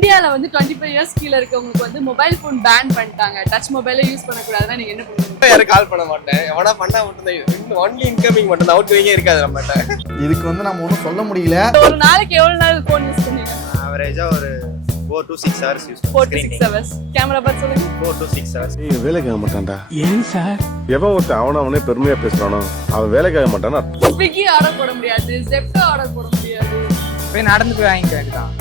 இந்தியாவில் வந்து 25 இயர்ஸ் கீழே இருக்கவங்களுக்கு வந்து மொபைல் ஃபோன் பேன் பண்ணிட்டாங்க. டச் மொபைலே யூஸ் பண்ணக்கூடாதுன்னா நீங்க என்ன பண்ணுவீங்க? யாரும் கால் பண்ண மாட்டேன். எவனா பண்ணா மட்டும் ஒன்லி இன்கமிங் மட்டும் தான், அவுட் கோயிங்கே இருக்காது நம்மகிட்ட. இதுக்கு வந்து நம்ம ஒன்றும் சொல்ல முடியல. ஒரு நாளைக்கு எவ்வளவு நேரம் ஃபோன் யூஸ் பண்ணுவீங்க? ஆவரேஜா ஒரு 4 to 6 hours யூஸ் பண்ணுவேன். 4 to 6 hours. கேமரா பார்த்து சொல்லுங்க. 4 to 6 hours. நீ வேலைக்கு ஆக மாட்டான்டா. ஏன் சார்? எவன் ஒருத்தன் அவனே பெருமையா பேசுறானோ அவன் வேலைக்கு ஆக மாட்டானா? ஸ்விக்கி ஆர்டர் போட முடியாது, ஜெப்டோ ஆர்டர் போட முடியாது. போய் நடந்து போய் வாங்கிக்க வேண்டியதான்.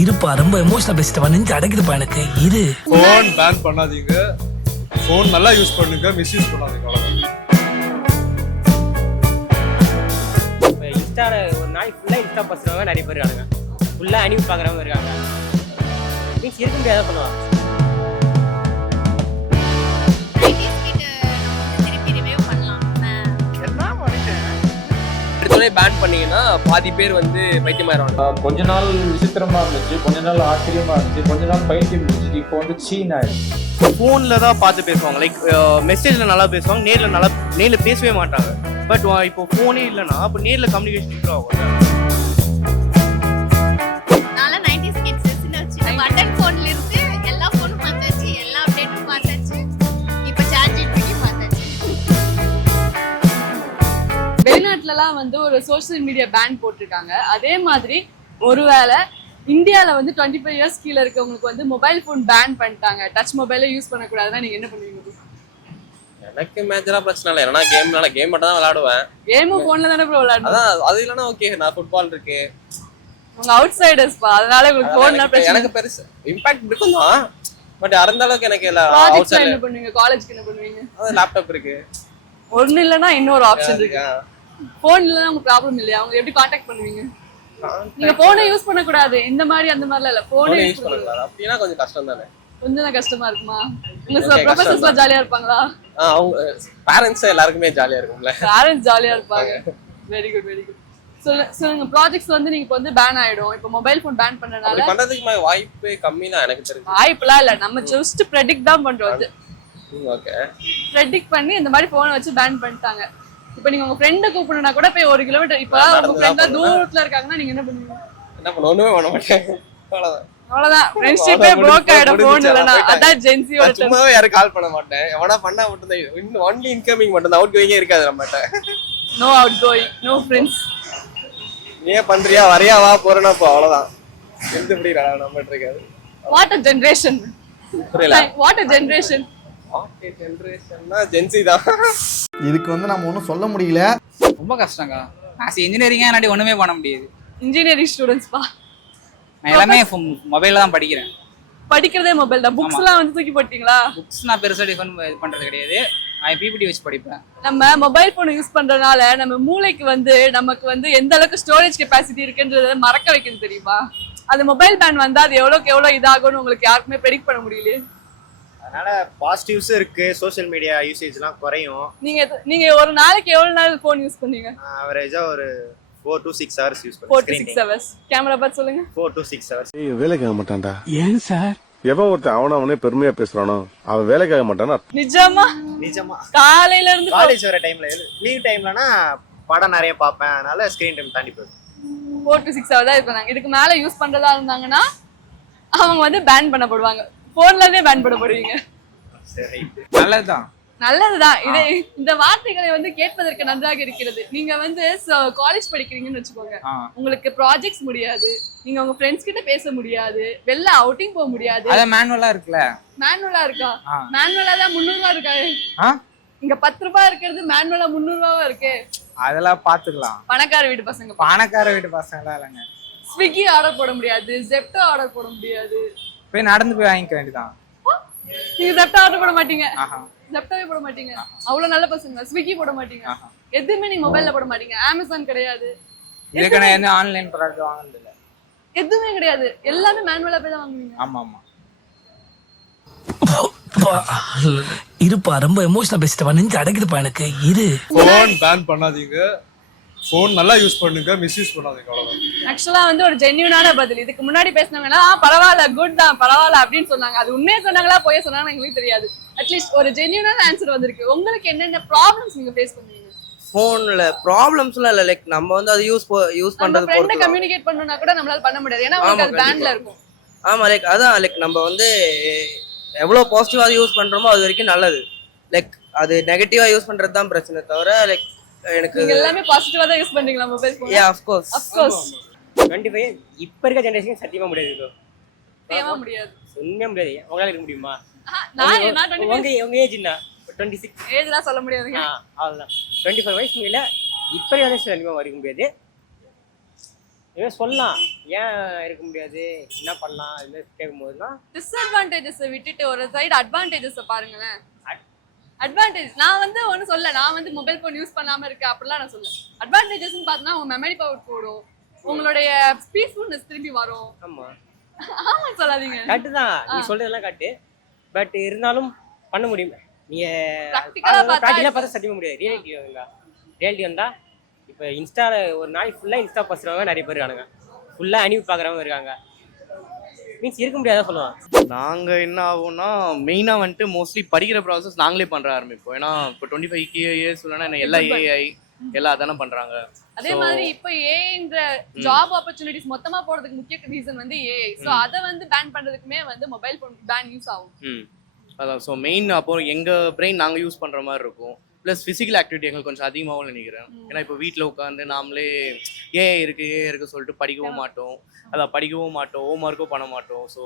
இருப்பா, ரொம்ப எமோஷனலா பேசிட்டு நெஞ்சு அடைக்குதுப்பா எனக்கு. இரு. ஃபோன் பேன் பண்ணாதீங்க, ஃபோன் நல்லா யூஸ் பண்ணுங்க, மிஸ்யூஸ் பண்ணாதீங்க. இப்போ இன்ஸ்டால ஒரு நாளைக்கு ஃபுல்லாக இன்ஸ்டா பசங்க நிறைய பேர் இருக்காங்க, ஃபுல்லாக அனிமி பார்க்குறவங்க இருக்காங்க. மீன்ஸ் இருக்க முடியாத பண்ணுவாங்க. பேன் பண்ணீங்கன்னா பாதி பேர் வந்து பைத்தியமாயிருவாங்க. கொஞ்ச நாள் விசித்திரமா இருந்துச்சு, கொஞ்ச நாள் ஆச்சரியமா இருந்துச்சு, கொஞ்ச நாள் பைத்தியம் இருந்துச்சு. இப்போ வந்து சீன் ஆயிடுச்சு. ஃபோனில் தான் பார்த்து பேசுவாங்க, லைக் மெசேஜில் நல்லா பேசுவாங்க, நேரில் பேசவே மாட்டாங்க. பட் இப்போ ஃபோனே இல்லைன்னா அப்போ நேரில் கம்யூனிகேஷன் இம்ப்ரூவ் ஆகும். நான்லாம் 90s கிட்ஸ் சின்ன வச்சு பட்டன் ஃபோன்ல இருந்து எல்லா ஃபோனும் பார்த்தாச்சு, எல்லா அப்டேட்டும் பார்த்தாச்சு. இப்போ சார்ஜ் பண்ணி பார்த்தாச்சு. வெளிநாட்டுலலாம் வந்து ஒரு சோஷியல் மீடியா பேன் போட்டிருக்காங்க. அதே மாதிரி ஒருவேளை இந்தியாவில் வந்து 25 இயர்ஸ் கீழே இருக்கவங்களுக்கு வந்து மொபைல் ஃபோன் பேன் பண்ணிட்டாங்க, டச் மொபைலே யூஸ் பண்ணக்கூடாதுன்னா நீங்க என்ன பண்ணுவீங்க? எனக்கு மேஜரா பிரச்சனை இல்லை, ஏன்னா கேம் மட்டும் தான் விளையாடுவேன். கேமும் ஃபோன்ல தானே ப்ரோ விளையாடுவோம். அதான் அது இல்லைன்னா ஓகே, நான் ஃபுட்பால் இருக்கு. உங்க அவுட் சைடர்ஸ்பா, அதனால உங்களுக்கு ஃபோன்ல பிரச்சனை. எனக்கு பெருசு இம்பாக்ட் இருக்கும் தான், பட் அந்த அளவுக்கு எனக்கு இல்ல. ப்ராஜெக்ட்ஸ் என்ன பண்ணுவீங்க? காலேஜ்க்கு என்ன பண்ணுவீங்க? அது லேப்டாப் இருக்கு. ஒண்ணு இல்லனா இன்னொரு ஆப்ஷன் இருக்கு. ஃபோன் இல்லனா உங்களுக்கு ப்ராப்ளம் இல்லையா? அவங்க எப்படி கான்டாக்ட் பண்ணுவீங்க? நீங்க போனை யூஸ் பண்ண கூடாது, இந்த மாதிரி அந்த மாதிரிலாம் இல்ல, போனை யூஸ் பண்ண கூடாது. அப்படினா கொஞ்சம் கஷ்டம் தானே. கொஞ்சம் கஷ்டமா இருக்குமா? உங்க ப்ரொஃபசர்ஸ்லாம் ஜாலியா இருப்பாங்களா? அவங்க பேரண்ட்ஸ் எல்லாருக்குமே ஜாலியா இருக்கும்ல. பேரண்ட்ஸ் ஜாலியா இருப்பாங்க. Very good very good. சொல்லுங்க, ப்ராஜெக்ட்ஸ் வந்து நீங்க இப்போ வந்து பேன் ஆயிடும். இப்போ மொபைல் ஃபோன் பேன் பண்ணனால அப்படி பண்றதுக்கு வாய்ப்பு கம்மி தான் எனக்கு தெரிஞ்சு. வாய்ப்புலாம் இல்ல, நம்ம ஜஸ்ட் ப்ரெடிக்ட் தான் பண்றோம். அது ஓகே, ப்ரெடிக்ட் பண்ணி இந்த மாதிரி போனை வச்சு பேன் பண்ணிட்டாங்க. இப்போ நீங்க உங்க ஃப்ரெண்ட கூப்பிடணும்னா கூட போய் 1 கிலோமீட்டர், இப்போ உங்க ஃப்ரெண்ட் தூரத்துல இருக்காங்கன்னா நீங்க என்ன பண்ணுவீங்க? என்ன பண்ண? ஒண்ணுமே பண்ண மாட்டேன். அவ்வளவுதான், ஃப்ரெண்ட்ஷிப்பே ப்ரோக் ஆயிடும் ஃபோன் இல்லனா. அதான் ஜென்சியோட டென்ஷன். சும்மாவே யாரும் கால் பண்ண மாட்டேன். எவனா பண்ணா மட்டும் தான், ஒன்லி இன்கமிங் மட்டும் தான், அவுட் கோயிங்கே இருக்காது நம்மகிட்ட. No outgoing, no friends. நீ பண்றியா, வரையா, வா போறேன்னா போ, அவ்வளவுதான். எந்த இப்படி நம்மகிட்ட இருக்காது. What a generation. புரியல. What a generation. ஓகே, ஜெனரேஷன்னா ஜென்சி தான். இதுக்கு வந்து நம்ம ஒன்றும் சொல்ல முடியல. ரொம்ப கஷ்டங்க. ஆஸ் இன்ஜினியரிங்கா என்னாடி ஒண்ணுமே பண்ண முடியாது. இன்ஜினியரிங் ஸ்டூடெண்ட்ஸ் பா, நான் எல்லாமே மொபைல்ல தான் படிக்கிறேன். படிக்கிறதே மொபைல் தான். புக்ஸ் எல்லாம் வந்து தூக்கி போட்டீங்களா? புக்ஸ் நான் பெருசா இது பண்றது கிடையாது. நான் பிபிடி வச்சு படிப்பேன். நம்ம மொபைல் போன் யூஸ் பண்றதுனால நம்ம மூளைக்கு வந்து நமக்கு வந்து எந்த அளவுக்கு ஸ்டோரேஜ் கெப்பாசிட்டி இருக்குன்றத மறக்க வைக்கிறது தெரியுமா? அது மொபைல் பேன் வந்தா அது எவ்வளவு இதாகும்னு உங்களுக்கு யாருக்குமே ப்ரெடிக்ட் பண்ண முடியலையே. அதனால பாசிட்டிவ்ஸ் இருக்கு, சோஷியல் மீடியா யூசேஜ்லாம் குறையும். நீங்க ஒரு நாளைக்கு எவ்வளவு நேரம் ஃபோன் யூஸ் பண்ணீங்க? ஆவரேஜா ஒரு 4 to 6 hours யூஸ் 4 to பண்ணுவேன். 6 hours. கேமரா பார்த்து சொல்லுங்க. 4 to 6 hours. நீ வேலைக்கு ஆக மாட்டான்டா. ஏன் சார்? எவன் ஒருத்தன் அவனே பெருமையா பேசுறானோ அவன் வேலைக்கு ஆக மாட்டானா? நிஜமா? நிஜமா. காலையில இருந்து காலேஜ் வர டைம்ல, லீவ் டைம்லனா படம் நிறைய பார்ப்பேன், அதனால ஸ்கிரீன் டைம் தாண்டி போகுது. 4 to 6 hours தான் இருப்பாங்க. இதுக்கு மேல யூஸ் பண்றதா இருந்தாங்கன்னா அவங்க வந்து பேன் பண்ணப்படுவாங்க. போன்ல இருந்தே பேன் பண்ணப்படுவீங்க. சரி, நல்லதுதான். நல்லதுதான். இது இந்த வார்த்தைகளை வந்து கேட்பதற்கு நன்றாக இருக்கிறது. நீங்க வந்து காலேஜ் படிக்கிறீங்கன்னு வச்சுக்கோங்க, உங்களுக்கு ப்ராஜெக்ட்ஸ் முடியாது, நீங்க உங்க ஃப்ரெண்ட்ஸ் கிட்ட பேச முடியாது, வெளில அவுட்டிங் போக முடியாது. அத மேனுவலா இருக்குல. மேனுவலா இருக்கா? மேனுவலா தான் 300 ரூபாய் இருக்கா? இங்க 10 ரூபாய் இருக்கிறது மேனுவலா 300 ரூபாவா இருக்கு. அதெல்லாம் பாத்துக்கலாம். பணக்கார வீட்டு பசங்கலாம் இல்லங்க. ஸ்விக்கி ஆர்டர் போட முடியாது, ஜெப்டோ ஆர்டர் போட முடியாது. போய் நடந்து போய் வாங்கிக்க வேண்டியதான். நீங்க ஜெப்டோ ஆர்டர் போட மாட்டீங்க, ஜெப்டோவே போட மாட்டீங்க. அவ்வளவு நல்ல பசங்க. ஸ்விக்கி போட மாட்டீங்க, எதுவுமே நீங்க மொபைல்ல போட மாட்டீங்க. அமேசான் கிடையாது, இதுக்கான எந்த ஆன்லைன் ப்ராடக்ட் வாங்குறது இல்ல, எதுவுமே கிடையாது. எல்லாமே மேனுவலா போய் தான் வாங்குவீங்க. ஆமா ஆமா. இருப்பா, ரொம்ப எமோஷனலா பேசிட்டு நெஞ்சு அடைக்குதுப்பா எனக்கு. இரு. ஃபோன் பேன் பண்ணாதீங்க, ஃபோன் நல்லா யூஸ் பண்ணுங்க, மிஸ்யூஸ் பண்ணாதீங்க. அவ்வளவுதான். ஆக்சுவலா வந்து ஒரு ஜென்யூனான பதில். இதுக்கு முன்னாடி பேசினவங்கன்னா பரவாயில்ல, குட் தான், பரவாயில்ல அப்படின்னு சொன்னாங்க. அது உண்மையா சொன்னாங்களா போய் சொன்னாங்க எங்களுக்கு தெரியாது. அட்லீஸ்ட் ஒரு ஜென்யூனான ஆன்சர் வந்திருக்கு. உங்களுக்கு என்னென்ன ப்ராப்ளம்ஸ் நீங்க ஃபேஸ் பண்ணுவீங்க? ஃபோனில் ப்ராப்ளம்ஸ்லாம் இல்லை, லைக் நம்ம வந்து அதை யூஸ் நம்ம பண்ணுறது ஃப்ரெண்ட பொறுத்து. கம்யூனிகேட் பண்ணனும்னா கூட நம்மளால பண்ண முடியாது, ஏன்னா உங்களுக்கு அது பேன்ல இருக்கும். ஆமாம், லைக் அதான் லைக் நம்ம வந்து எவ்வளோ பாசிட்டிவாக யூஸ் பண்ணுறோமோ அது வரைக்கும் நல்லது. லைக் அது நெகட்டிவாக யூஸ் பண்ணுறது தான் பிரச்சனை தவிர லைக் எனக்கு நீங்க எல்லாமே பாசிட்டிவா தான் யூஸ் பண்றீங்களா மொபைல் ஃபோன்? அஃப்கோர்ஸ் 25 இப்போ இருக்க ஜென்ரேஷன் சத்தியமாக முடியாது ப்ரோ. தேவ முடியாது. உண்மையாக முடியாது. உங்களால் இருக்க முடியுமா? நான் 25 உங்க ஏஜ் என்ன? 26. ஏஜ்லாம் சொல்ல முடியாதுங்க. அவ்வளோதான். 25 வயசு மேலே இப்போ ஜென்ரேஷன் அதிகமாக இருக்க முடியாது. ஏன் சொல்லலாம், ஏன் இருக்க முடியாது, என்ன பண்ணலாம் இது கேட்கும்போதுலாம் டிஸ்அட்வான்டேஜஸ் விட்டுட்டு ஒரு சைடு அட்வான்டேஜஸ் பாருங்களேன். அட்வான்டேஜ் நான் வந்து ஒன்றும் சொல்ல, நான் வந்து மொபைல் ஃபோன் யூஸ் பண்ணாம இருக்கேன் அப்படிலாம் நான் சொல்ல. அட்வான்டேஜஸ்ன்னு பார்த்தோன்னா உங்க மெமரி பவர் கூடும், உங்களுடைய பீஸ்ஃபுல்னஸ் திரும்பி வரும். ஆமாம் ஆமா சொல்லாதீங்க. கரெக்டு தான், நீ சொல்றதெல்லாம் கரெக்டு. பட் இருந்தாலும் பண்ண முடியும். Practical-ஆ பார்த்தா சத்தியமாக முடியாது. ரியாலிட்டி வந்தா இப்போ இன்ஸ்டாவில் ஒரு நாளைக்கு ஃபுல்லாக இன்ஸ்டா பசுறவங்க நிறைய பேர் இருக்கானுங்க, ஃபுல்லாக அனிமி பார்க்குறவங்க இருக்காங்க. மீன்ஸ் இருக்க முடியாதான் சொல்லுவான். நாங்கள் என்ன ஆகும்னா மெயினாக வந்துட்டு மோஸ்ட்லி படிக்கிற ப்ராசஸ் நாங்களே பண்ணுற ஆரம்பிப்போம். ஏன்னா இப்போ 25 இயர்ஸ் இல்லைன்னா எல்லா ஏஐ எல்லாம் அதானே பண்ணுறாங்க. அதே மாதிரி இப்போ ஏஐன்ற ஜாப் ஆப்பர்ச்சுனிட்டிஸ் மொத்தமா போறதுக்கு முக்கிய ரீசன் வந்து ஏஐ. சோ அத வந்து பேன் பண்றதுக்குமே வந்து மொபைல் ஃபோன் பேன் யூஸ் ஆகும். அதான் ஸோ மெயின் அப்போ எங்கள் பிரெயின் நாங்கள் யூஸ் பண்ணுற மாதிரி இருக்கும். ப்ளஸ் ஃபிசிக்கல் ஆக்டிவிட்டி எங்களுக்கு கொஞ்சம் அதிகமாகவும் நினைக்கிறேன். ஏன்னா இப்போ வீட்டில் உட்காந்து நாமளே ஏஐ இருக்குது சொல்லிட்டு படிக்கவும் மாட்டோம், அதான் படிக்கவும் மாட்டோம், ஹோம்ஒர்க்கும் பண்ண மாட்டோம். ஸோ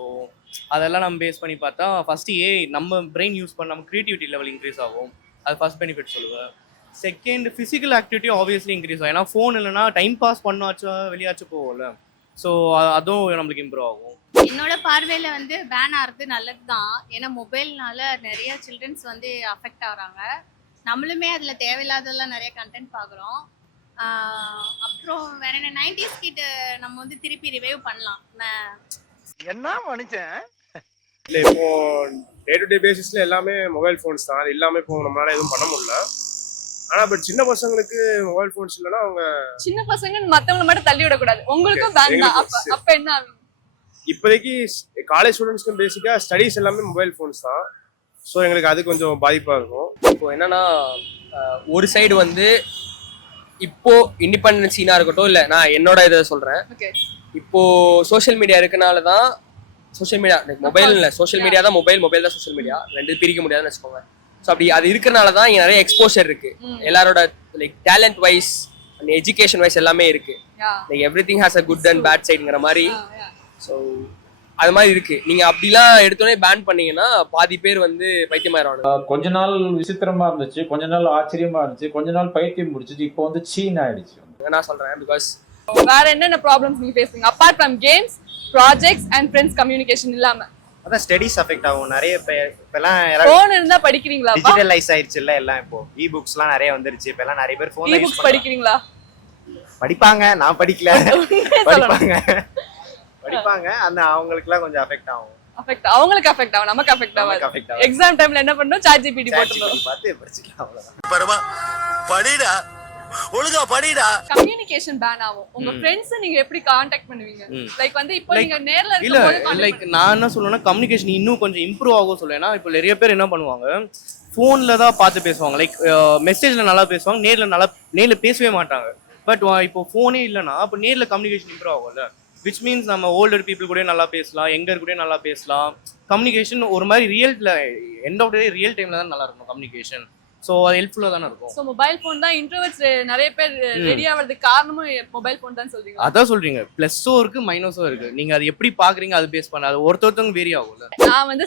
அதெல்லாம் நம்ம பேஸ் பண்ணி பார்த்தா ஃபஸ்ட்டு ஏஐ நம்ம பிரெயின் யூஸ் பண்ண நம்ம க்ரியேட்டிவிட்டி லெவல் இன்க்ரீஸ் ஆகும். அது ஃபஸ்ட் பெனிஃபிட் சொல்லுவேன். Second physical activity obviously increase ஆகும். ஏன்னா ஃபோன் இல்லைனா டைம் பாஸ் பண்ணாச்சும் வெளியாச்சும் போகும்ல, ஸோ அதுவும் நம்மளுக்கு இம்ப்ரூவ் ஆகும். என்னோட பார்வையில வந்து பேன் ஆகிறது நல்லது தான். ஏன்னா மொபைல்னால நிறைய சில்ட்ரன்ஸ் வந்து அஃபெக்ட் ஆகுறாங்க. நம்மளுமே அதில் தேவையில்லாதெல்லாம் நிறைய கண்டென்ட் பார்க்குறோம். அப்புறம் வேற என்ன 90s கிட்ட நம்ம வந்து திருப்பி ரிவைவ் பண்ணலாம். என்ன மனுஷன் இல்லை இப்போ டே டு டே பேசிஸ்ல எல்லாமே மொபைல் ஃபோன்ஸ் தான். அது இல்லாமல் இப்போ நம்மளால எதுவும் பண்ண முடியல. ஆனால் பட் சின்ன பசங்களுக்கு மொபைல் ஃபோன்ஸ் இல்லைன்னா அவங்க சின்ன பசங்க மத்தவங்கள மட்டும் தள்ளி விடக்கூடாது. உங்களுக்கும் பேன் தான். அப்ப என்ன ஆகும்? இப்போதைக்கு காலேஜ் ஸ்டூடெண்ட்ஸ்க்கும் பேசிக்காக ஸ்டடீஸ் எல்லாமே மொபைல் ஃபோன்ஸ் தான். ஸோ எங்களுக்கு அது கொஞ்சம் பாதிப்பாக இருக்கும். இப்போ என்னன்னா ஒரு சைடு வந்து இப்போ இண்டிபெண்டன்ஸ் சீனா இருக்கட்டும், இல்லை நான் என்னோட இதை சொல்றேன். இப்போ சோஷியல் மீடியா இருக்கனால தான், சோஷியல் மீடியா மொபைல் இல்லை, சோஷியல் மீடியா தான் மொபைல், மொபைல் தான் சோஷியல் மீடியா, ரெண்டு பிரிக்க முடியாதுன்னு வச்சுக்கோங்க. ஸோ அப்படி அது இருக்கிறனால தான் இங்கே நிறைய எக்ஸ்போஷர் இருக்கு. எல்லாரோட like talent wise and education wise எல்லாமே இருக்கு. Like everything has a good and bad சைடுங்கிற மாதிரி. ஸோ அது மாதிரி இருக்கு. நீங்க அப்படிலாம் எடுத்தோடனே பேன் பண்ணீங்கன்னா பாதி பேர் வந்து பைத்தியமாயிடுவாங்க. கொஞ்ச நாள் விசித்திரமா இருந்துச்சு, கொஞ்ச நாள் ஆச்சரியமா இருந்துச்சு, கொஞ்ச நாள் பைத்தியம் முடிச்சிச்சு, இப்போ வந்து சீன் ஆயிடுச்சு. நான் சொல்றேன் பிகாஸ் வேற என்னென்ன ப்ராப்ளம்ஸ் நீங்க ஃபேஸ் பண்ணீங்க apart from games, projects and friends communication இல்லாம? அதான் ஸ்டடீஸ் அஃபெக்ட் ஆகும். நிறைய இப்பெல்லாம் ஃபோன் இருந்தா படிக்கிறீங்களா? டிஜிட்டலைஸ் ஆயிடுச்சுல்ல எல்லாம். இப்போ இ-புக்ஸ்லாம் நிறைய வந்துருச்சு. இப்பெல்லாம் நிறைய பேர் ஃபோன் இ-புக்ஸ் படிக்கிறீங்களா? படிப்பாங்க, நான் படிக்கல. படிப்பாங்க அந்த அவங்களுக்குலாம் கொஞ்சம் அஃபெக்ட் ஆகும். அவங்களுக்கு அஃபெக்ட் ஆகும், நமக்கு அஃபெக்ட் ஆகும். எக்ஸாம் டைம்ல என்ன பண்ணோம்? ChatGPT போட்டுறோம், பார்த்து படிச்சுக்கலாம். அவ்வளவுதான். பரவா படிடா, ஒழுங்கா படிடா. கம்யூனிகேஷன் பேன் ஆகும். உங்க ஃப்ரெண்ட்ஸ் நீங்க எப்படி கான்டாக்ட் பண்ணுவீங்க? லைக் வந்து இப்போ நீங்க நேர்ல இருக்கும்போது லைக் நான் என்ன சொல்லுவேன்னா கம்யூனிகேஷன் இன்னும் கொஞ்சம் இம்ப்ரூவ் ஆகும் சொல்லுவேன். ஏன்னா இப்போ நிறைய பேர் என்ன பண்ணுவாங்க, ஃபோனில் தான் பார்த்து பேசுவாங்க. லைக் மெசேஜில் நல்லா பேசுவாங்க, நேரில் பேசவே மாட்டாங்க. பட் இப்போ ஃபோனே இல்லைன்னா அப்போ நேரில் கம்யூனிகேஷன் இம்ப்ரூவ் ஆகும்ல. விச் மீன்ஸ் நம்ம ஓல்டர் பீப்புள் கூட நல்லா பேசலாம், எங்கர் கூட நல்லா பேசலாம். கம்யூனிகேஷன் ஒரு மாதிரி end of the day real டைமில் தான் நல்லா இருக்கும் கம்யூனிகேஷன். ஸோ அது ஹெல்ப்ஃபுல்லாக தானே இருக்கும். ஸோ மொபைல் ஃபோன் தான் இன்ட்ரோவர்ட்ஸ் நிறைய பேர் ரெடி ஆகிறதுக்கு காரணமும் மொபைல் ஃபோன் தான் சொல்றீங்க. அதான் சொல்றீங்க, ப்ளஸ்ஸும் இருக்கு மைனஸும் இருக்கு. நீங்க அது எப்படி பாக்குறீங்க அது பேஸ் பண்ண அது ஒருத்தவங்க வேரி ஆகும்ல. நான் வந்து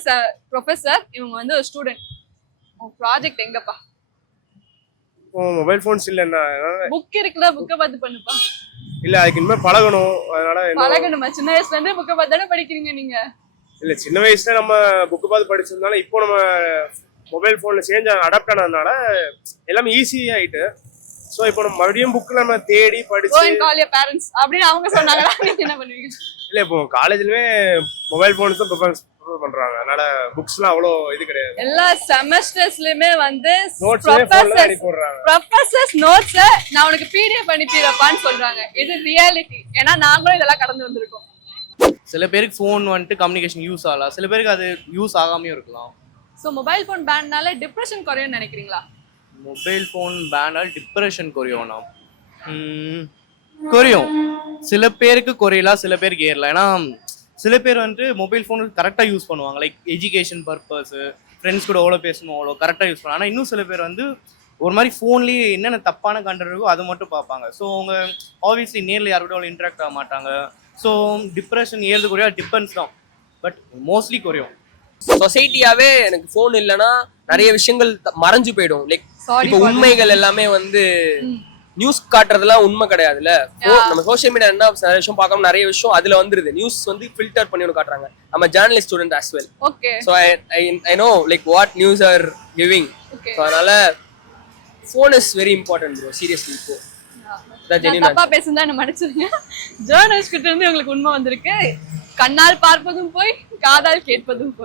ப்ரொஃபஸர், இவங்க வந்து ஒரு ஸ்டூடெண்ட். உங்க ப்ராஜெக்ட் எங்கப்பா? மொபைல் ஃபோன்ஸ் இல்லைன்னா புக் இருக்குல்ல, புக்கை பார்த்து பண்ணுப்பா. இல்லை அதுக்கு இனிமேல் பழகணும். அதனால பழகணுமா? சின்ன வயசுல இருந்தே புக்கை பார்த்து தானே படிக்கிறீங்க நீங்க? இல்லை சின்ன வயசுல நம்ம புக்கு பார்த்து படிச்சிருந்தாலும் இப்போ நம்ம மொபைல் ஃபோனில் சேஞ்ச் அடாப்ட் ஆனதுனால எல்லாமே ஈஸியாக ஆகிட்டு. ஸோ இப்போ நம்ம மறுபடியும் புக்கு நம்ம தேடி படிச்சு பேரண்ட்ஸ் அப்படின்னு அவங்க சொன்னாங்களா? நீங்க என்ன பண்ணுவீங்க? இல்லை இப்போ காலேஜ்லயுமே மொபைல் ஃபோன்ஸ் தான் ப்ரிஃபர் பண்றாங்க. அதனால புக்ஸ்லாம் அவ்வளோ இது கிடையாது. எல்லா செமஸ்டர்ஸ்லயுமே வந்து ப்ரொஃபசர்ஸ் நோட்ஸ் நான் உனக்கு PDF அனுப்பிடுறப்பான்னு சொல்றாங்க. இது ரியாலிட்டி. ஏன்னா நாங்களும் இதெல்லாம் கடந்து வந்திருக்கோம். சில பேருக்கு ஃபோன் வந்துட்டு கம்யூனிகேஷன் யூஸ் ஆகலாம், சில பேருக்கு அது யூஸ் ஆகாமையும் இருக்கலாம். ஸோ மொபைல் ஃபோன் பேன்னால டிப்ரெஷன் குறையும்னு நினைக்கிறீங்களா? மொபைல் ஃபோன் பேனால் டிப்ரெஷன் குறையும்னா குறையும். சில பேருக்கு குறையலாம், சில பேருக்கு ஏறலாம். ஏன்னா சில பேர் வந்துட்டு மொபைல் ஃபோன் கரெக்டாக யூஸ் பண்ணுவாங்க. லைக் எஜுகேஷன் பர்பஸ், ஃப்ரெண்ட்ஸ் கூட எவ்வளோ பேசணும் அவ்வளோ கரெக்டாக யூஸ் பண்ணுவாங்க. ஆனால் இன்னும் சில பேர் வந்து ஒரு மாதிரி ஃபோன்லேயே என்னென்ன தப்பான கண்டென்ட் இருக்கோ அதை மட்டும் பார்ப்பாங்க. ஸோ அவங்க ஆப்வியஸ்லி நேரில் யாரோட அவ்வளோ இன்ட்ராக்ட் ஆக மாட்டாங்க. ஸோ டிப்ரெஷன் ஏறது குறையா டிபெண்ட்ஸ் தான், பட் மோஸ்ட்லி குறையும். சொசைட்டியாவே எனக்கு ஃபோன் இல்லைன்னா நிறைய விஷயங்கள் மறைஞ்சு போயிடும். லைக் இப்போ உண்மைகள் எல்லாமே வந்து நியூஸ் காட்டுறதுலாம் உண்மை கிடையாதுல்ல. நம்ம சோஷியல் மீடியா என்ன நிறைய விஷயம் பார்க்கணும், நிறைய விஷயம் அதுல வந்துருது. நியூஸ் வந்து ஃபில்டர் பண்ணி ஒன்று காட்டுறாங்க. நம்ம journalist student as well. Okay. So I know like what news are giving. So அதனால phone is very important bro, seriously. இப்போ தப்பா பேசுனா என்ன மன்னிச்சிருங்க. ஜேர்னலிஸ்ட் கிட்ட இருந்து உங்களுக்கு உண்மை வந்திருக்கு. கண்ணால் பார்ப்பதும் போய் காதால் கேட்பதும் போய்.